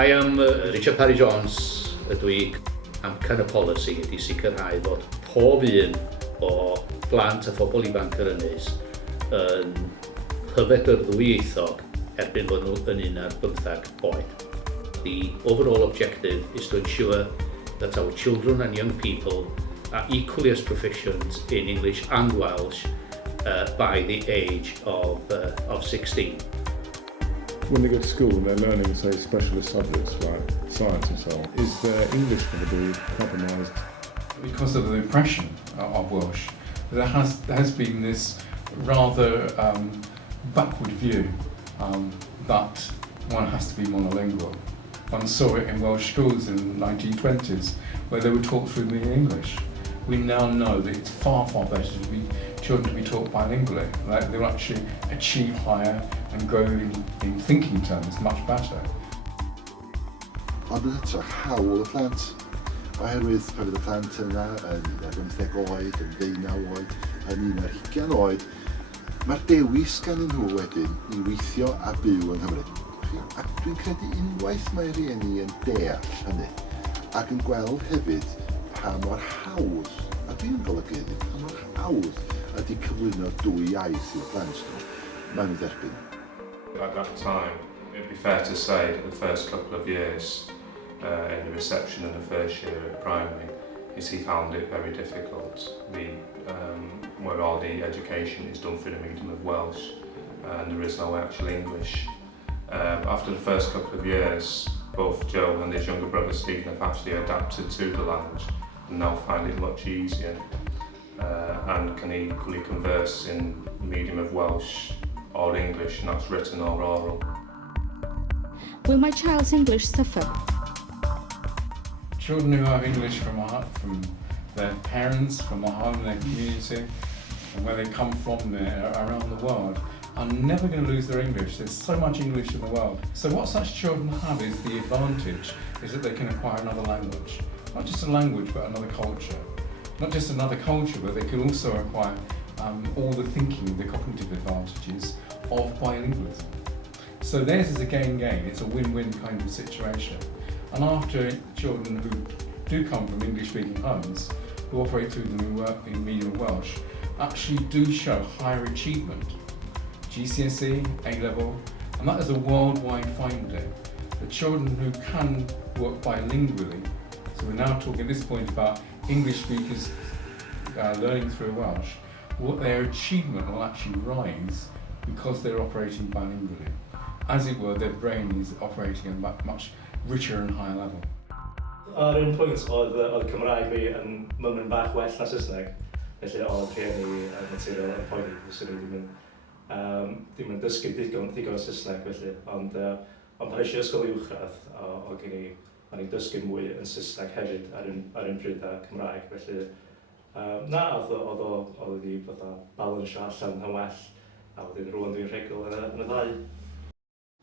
Parhau am Richard Parry Jones ydw i amcan y polisi ydy sicrhau fod pob un o blant a phobl ifanc yr ynys yn hyfed yr ddwyieithog erbyn fod nhw yn 1 ar 15 oed. The overall objective is to ensure that our children and young people are equally as proficient in English and Welsh by the age of 16. When they go to school and they're learning, say, specialist subjects like science and so on, is their English going to be compromised? Because of the oppression of Welsh, there has been this rather backward view that one has to be monolingual. One saw it in Welsh schools in the 1920s where they were taught fluently in English. We now know that it's far, far better for children to be taught bilingually. They will actually achieve higher and grow in thinking terms much better. Ond yn hytrach hawl y plant, oherwydd pan fydd y plant yna yn 15 oed, yn 19 oed, yn 20 oed, mae'r dewis gan nhw wedyn i weithio a byw yng Nghymru. Ac dwi'n credu unwaith mae rhieni yn deall hynny, ac yn gweld hefyd pa mor hawdd, a dwi'n golygu hynny, pa mor hawdd ydy cyflwyno 2 iaith i'r plant nhw, maen nhw'n derbyn. At that time, it'd be fair to say that the first couple of years in the reception in the first year at primary is he found it very difficult. Where all the education is done through the medium of Welsh and there is no actual English. After the first couple of years, both Joe and his younger brother Stephen have actually adapted to the language and now find it much easier and can equally converse in the medium of Welsh or English, and that's written or oral. Will my child's English suffer? Children who have English from their parents, from their home, their community, and where they come from around the world, are never going to lose their English. There's so much English in the world. So what such children have is the advantage is that they can acquire another language. Not just a language, but another culture. Not just another culture, but they can also acquire all the thinking, the cognitive advantages of bilingualism. So theirs is a gain-gain, it's a win-win kind of situation. And after children who do come from English-speaking homes, who operate through the medium of Welsh, actually do show higher achievement. GCSE, A-level, and that is a worldwide finding. The children who can work bilingually, so we're now talking at this point about English speakers learning through Welsh, what their achievement will actually rise because they're operating bilingually. As it were, their brain is operating at a much richer and higher level. Ar un pwynt oedd Cymraeg fi yn mymryn bach well na Saesneg, felly oedd rhieni yn naturiol yn poeni fyswn i ddim yn dysgu digon o Saesneg felly, ond pan eisiau ysgol uwchradd oedd gen i'n dysgu mwy yn Saesneg hefyd ar un pryd a Cymraeg, felly na, oedd i balansio allan yn well, a wedyn rwan dwi'n rhegol yn y ddau.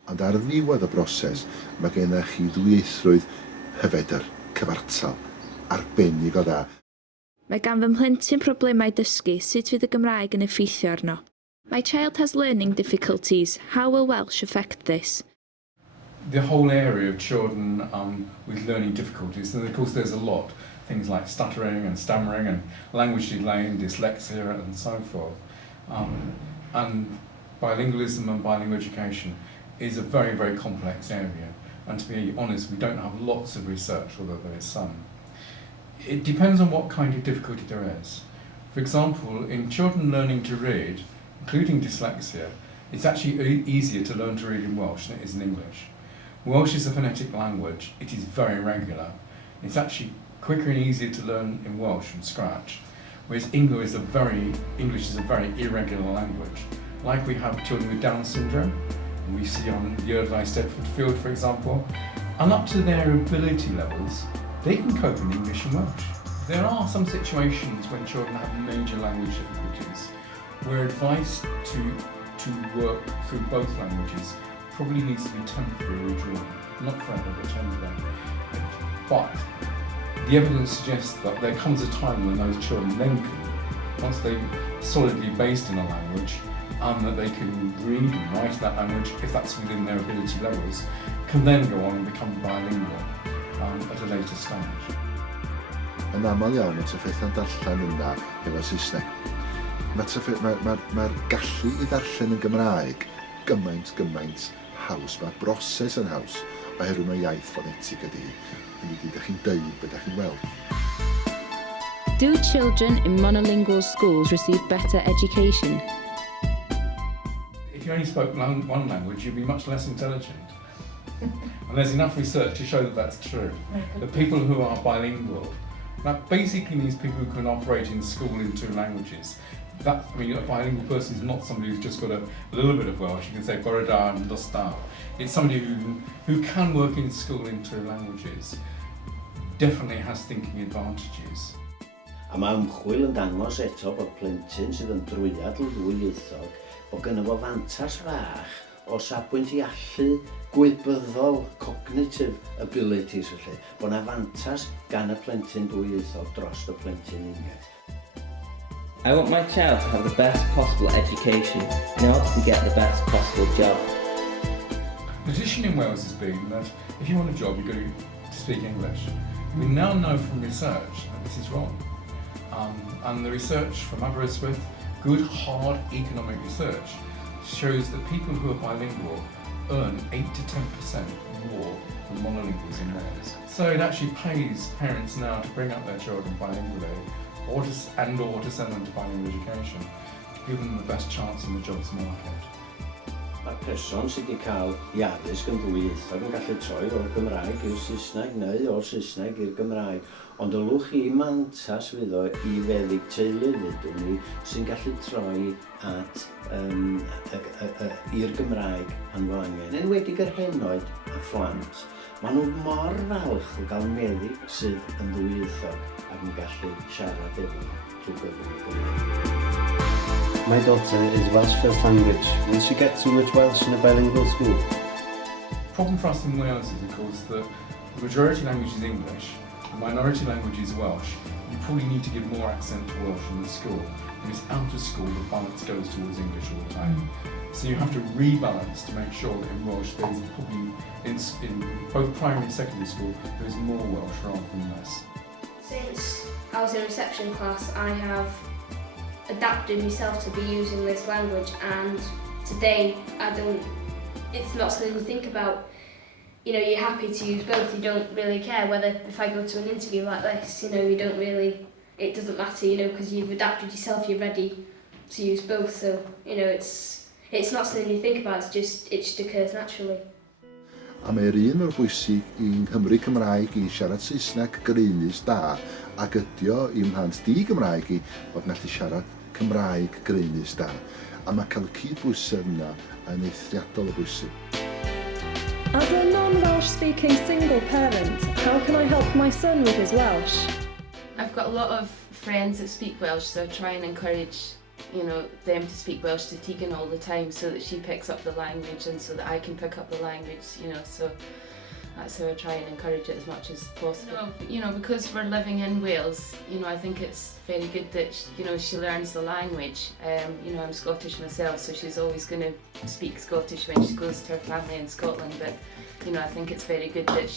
Ond ar ddiwedd y broses, mae gennych chi ddwyieithrwydd hyfedr, cyfartal, arbennig o dda. Mae gan fy mhlentyn problemau dysgu, sut fydd y Gymraeg yn effeithio arno? My child has learning difficulties. How will Welsh affect this? The whole area of children with learning difficulties, and of course there's a lot, things like stuttering and stammering and language delay and dyslexia and so forth. And bilingualism and bilingual education is a very, very complex area. And to be honest, we don't have lots of research, although there is some. It depends on what kind of difficulty there is. For example, in children learning to read, including dyslexia, it's actually easier to learn to read in Welsh than it is in English. Welsh is a phonetic language. It is very regular. It's actually quicker and easier to learn in Welsh from scratch, whereas English is a very irregular language. Like we have children with Down syndrome, and we see on the Dwyieithrwydd field, for example, and up to their ability levels, they can cope in English and Welsh. There are some situations when children have major language difficulties, where advice to work through both languages probably needs to be temporary or drawn, not forever, but temporary. But the evidence suggests that there comes a time when those children then can, once they're solidly based in a language, and that they can read and write that language, if that's within their ability levels, can then go on and become bilingual at a later stage. Yn aml iawn, y trafferthion darllen yna efo Saesneg. Mae'r gallu i ddarllen yn Gymraeg gymaint haws. Mae'r broses yn haws oherwydd mae iaith fonetig ydy. Hynny ydy, ydych chi'n deud beth ydych chi'n weld. Do children in monolingual schools receive better education? If you only spoke one language, you'd be much less intelligent. And there's enough research to show that that's true. The people who are bilingual, that basically means people who can operate in school in 2 languages. A bilingual person is not somebody who's just got a little bit of Welsh. You can say bore da and dos da. It's somebody who can work in school in 2 languages. Definitely has thinking advantages. A mae ymchwil yn dangos eto bod plentyn sydd yn drwyad o ddwyieithog bod gynno fo fantas fach o safbwynt i allu gwybyddol cognitive abilities felly, bod yna fantas gan y plentyn dwyieithog dros y plentyn uniaith. I want my child to have the best possible education in order to get the best possible job. The tradition in Wales has been that if you want a job, you've got to speak English. We now know from research that this is wrong. And the research from Addysg, good, hard economic research, shows that people who are bilingual earn 8 to 10% more than monolinguals in Wales. So it actually pays parents now to bring up their children bilingually or to send them to bilingual education to give them the best chance in the jobs market. Mae'r person sydd wedi cael ei addysg yn ddwyieithog yn gallu troi o'r Gymraeg i'r Saesneg neu o'r Saesneg i'r Gymraeg. Ond ylwch chi mantas fydd o i feddyg teulu ddydyn ni sy'n gallu troi at i'r Gymraeg pan fo angen. Yn enwedig yr henoed a phlant, maen nhw mor falch o gael meddyg sydd yn ddwyieithog ac yn gallu siarad efo trwy gyfrwng y Gymraeg. My daughter is Welsh first language. Will she get too much Welsh in a bilingual school? The problem for us in Wales is, of course, that the majority language is English, the minority language is Welsh. You probably need to give more accent to Welsh in the school. Because out of school, the balance goes towards English all the time. So you have to rebalance to make sure that in Welsh there is probably, in both primary and secondary school, there is more Welsh rather than less. Since I was in reception class, I have adapted myself to be using this language, and today it's not something you think about. You know, you're happy to use both, you don't really care whether if I go to an interview like this, you know, it doesn't matter, you know, because you've adapted yourself, you're ready to use both, so, you know, it's not something you think about, it just occurs naturally. A mae'r un mor bwysig i'n Nghymru Cymraeg i siarad Saesneg greulus da, ac ydi o i mhlant di-Gymraeg i bod gallu siarad Cymraeg greulus da. A mae cael y cydbwysedd yna yn eithriadol o bwysig. As a non-Welsh speaking single parent, how can I help my son with his Welsh? I've got a lot of friends that speak Welsh, so I try and encourage them to speak Welsh to Tegan all the time so that she picks up the language and so that I can pick up the language, so that's how I try and encourage it as much as possible. Because we're living in Wales, I think it's very good that she learns the language. I'm Scottish myself, so she's always going to speak Scottish when she goes to her family in Scotland, but I think it's very good that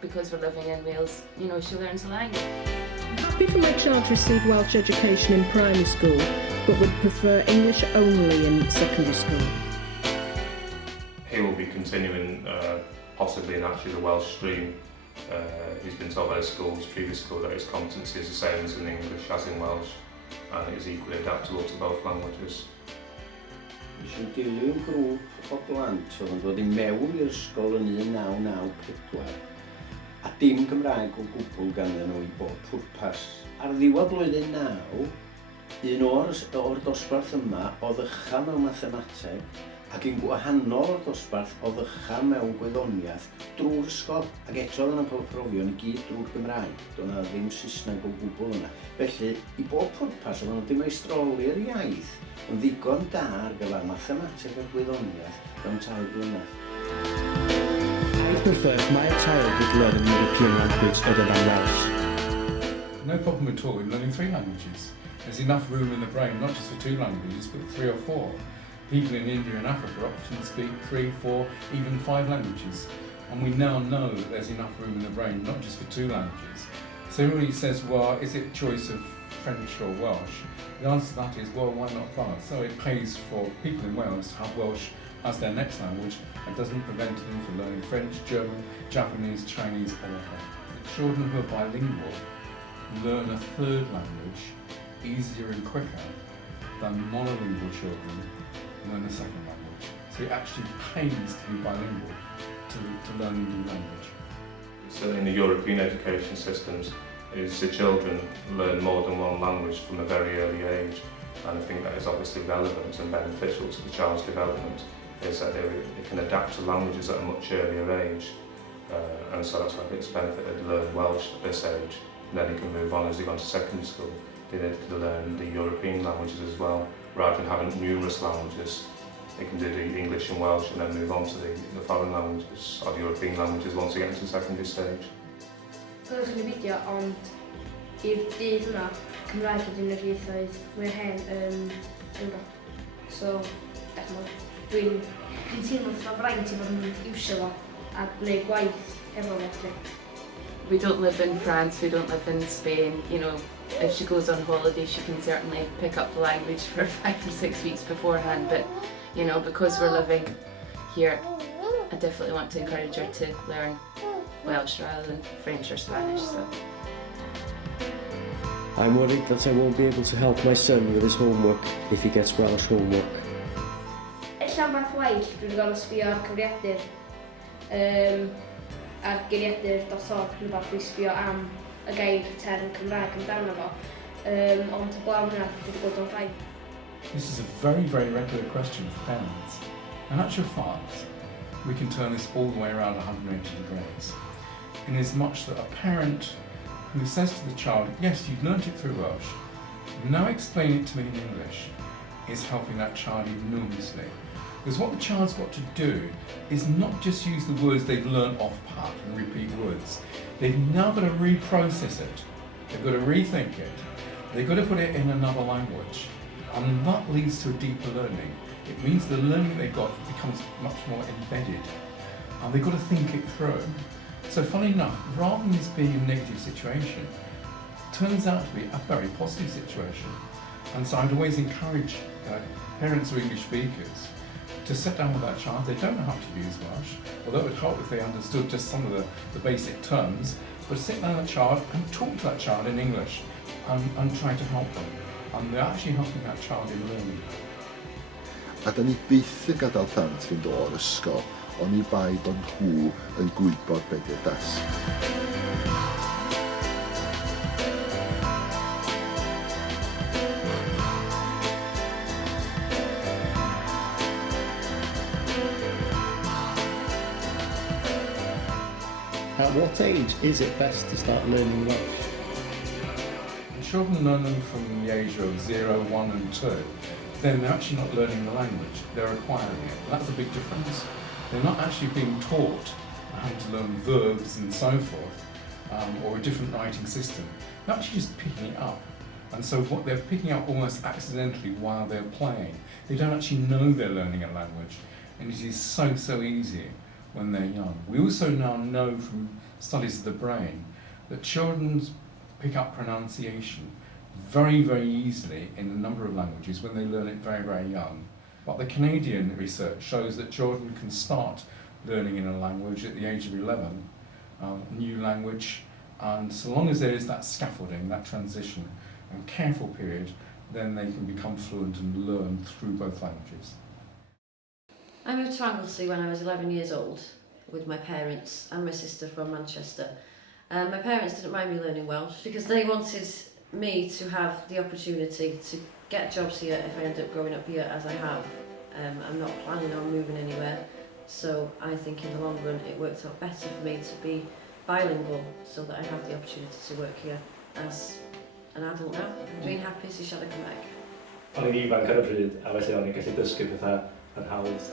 because we're living in Wales, she learns the language. I'm happy for my child to receive Welsh education in primary school, but would prefer English only in secondary school. He will be continuing possibly in actually the Welsh stream. He's been told by his previous school, that his competency is the same as in English as in Welsh, and it is equally adaptable to both languages. Dwi'n dilyn grŵp o blant oedd yn dod i mewn i'r ysgol yn 1994, a dim Gymraeg o gwbl ganddyn nhw i bob pwrpas. Ar ddiwedd blwyddyn 9, un o'r dosbarth yma o ddycha mewn mathemateg, ac yn gwahanol o'r dosbarth o ddycha mewn gwyddoniaeth drwy'r ysgol, ac eto oedd yna'n cael profion i gyd drwy'r Gymraeg. Doedd yna ddim Saesneg o gwbl yna. Felly, i bob pwrpas, oedd yna dim eistroli'r iaith yn ddigon da ar gyfer mathemateg a gwyddoniaeth mewn 2 blynedd. I prefer if my child would learn a European language other than Welsh. No problem at all in learning 3 languages. There's enough room in the brain, not just for 2 languages, but 3 or 4. People in India and Africa often speak 3, 4, even 5 languages. And we now know that there's enough room in the brain, not just for 2 languages. So everybody says, well, is it a choice of French or Welsh? The answer to that is, well, why not both? So it pays for people in Wales to have Welsh as their next language and doesn't prevent them from learning French, German, Japanese, Chinese or whatever. The children who are bilingual learn a 3rd language easier and quicker than monolingual children learn a 2nd language. So it actually pays to be bilingual to learn a new language. Certainly in the European education systems, is the children learn more than one language from a very early age, and I think that is obviously relevant and beneficial to the child's development, is that they can adapt to languages at a much earlier age, and so that's why it's benefited to learn Welsh at this age, and then they can move on as they go into secondary school. They need to learn the European languages as well, rather than having numerous languages. They can do the English and Welsh and then move on to the foreign languages or the European languages once they get into the secondary stage. Byddwch chi'n beidio, ond i'r dydd yma, Cymraeg ydy'n Dwyieithrwydd mwy hen yn Ewrop. So, dwi'n teimlo fatha fraint i fod yn iwsio fo a gwneud gwaith efo fo. We don't live in France, we don't live in Spain, you know, if she goes on holiday she can certainly pick up the language for 5 or 6 weeks beforehand, but you know, because we're living here, I definitely want to encourage her to learn Welsh rather than French or Spanish. So. I'm worried that I won't be able to help my son with his homework if he gets Welsh homework. Ella'n beth waith, dwi'n gorfod sbio ar cyfriadur, ar geiriadur.org neu beth i sbio am y gair term Cymraeg amdano fo, ond o blaen hwnna, dwi'n gwybod o'n ffaith. This is a very, very regular question for parents. In actual fact, we can turn this all the way around 180 degrees. In as much that a parent who says to the child, yes, you've learnt it through Welsh, now explain it to me in English, is helping that child enormously. Because what the child's got to do is not just use the words they've learnt off pat and repeat words. They've now got to reprocess it. They've got to rethink it. They've got to put it in another language. And that leads to a deeper learning. It means the learning they got becomes much more embedded. And they've got to think it through. So funny enough, rather than this being a negative situation, it turns out to be a very positive situation. And so I'd always encourage parents or English speakers to sit down with that child. They don't know how to use Welsh, although it would help if they understood just some of the basic terms, but sit down with that child and talk to that child in English and try to help them. And they're actually helping that child in learning. A da ni byth yn gadael plant fynd o'r ysgol, ond i bai bod nhw yn gwybod beth yw'r dasg. At what age is it best to start learning Welsh? Children learn them from the age of 0, 1 and 2. Then they're actually not learning the language, they're acquiring it. And that's a big difference. They're not actually being taught how to learn verbs and so forth, or a different writing system. They're actually just picking it up. And so what they're picking up almost accidentally while they're playing. They don't actually know they're learning a language. And it is so easy when they're young. We also now know from studies of the brain that children pick up pronunciation very easily in a number of languages when they learn it very young. But the Canadian research shows that children can start learning in a language at the age of 11, new language, and so long as there is that scaffolding, that transition and careful period, then they can become fluent and learn through both languages. I moved to Anglesey when I was 11 years old with my parents and my sister from Manchester. My parents didn't mind me learning Welsh because they wanted me to have the opportunity to get jobs here if I end up growing up here as I have. I'm not planning on moving anywhere, so I think in the long run it worked out better for me to be bilingual so that I have the opportunity to work here as an adult now. Dwi'n hapus I siarad Cymraeg. O'n i'n ifanc ar y bryd, a felly o'n i'n gallu dysgu pethau yn hawdd.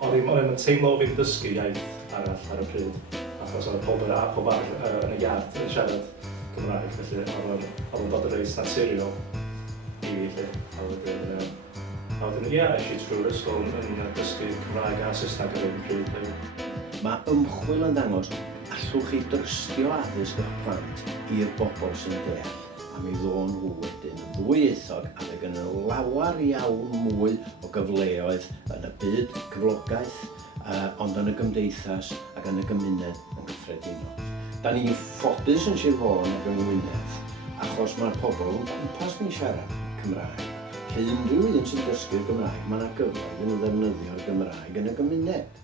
O'n i'n teimlo fi'n dysgu iaith arall ar y pryd, achos oedd pob arall yn y iard yn siarad Gymraeg, felly oedd yn dod yn reis naturiol i fi, a wedyn A wedyn, ie, eisiau trwy'r ysgol yn dysgu Cymraeg a Saesneg ar un pryd. Mae ymchwil yn dangos allwch chi drystio addysg eich plant i'r bobl sy'n deall. A mi ddo'n nhw wedyn yn ddwyieithog a mae gen nhw lawer iawn mwy o gyfleoedd yn y byd cyflogaeth, ond yn y gymdeithas ac yn y gymuned yn gyffredinol. Da ni'n ffodus yn Sir Fôn ac yng Ngwynedd, achos mae'r pobl yn gwmpas ni'n siarad Cymraeg. Lle unrhyw un sy'n dysgu'r Gymraeg, mae yna gyfle iddyn nhw ddefnyddio'r Gymraeg yn y gymuned.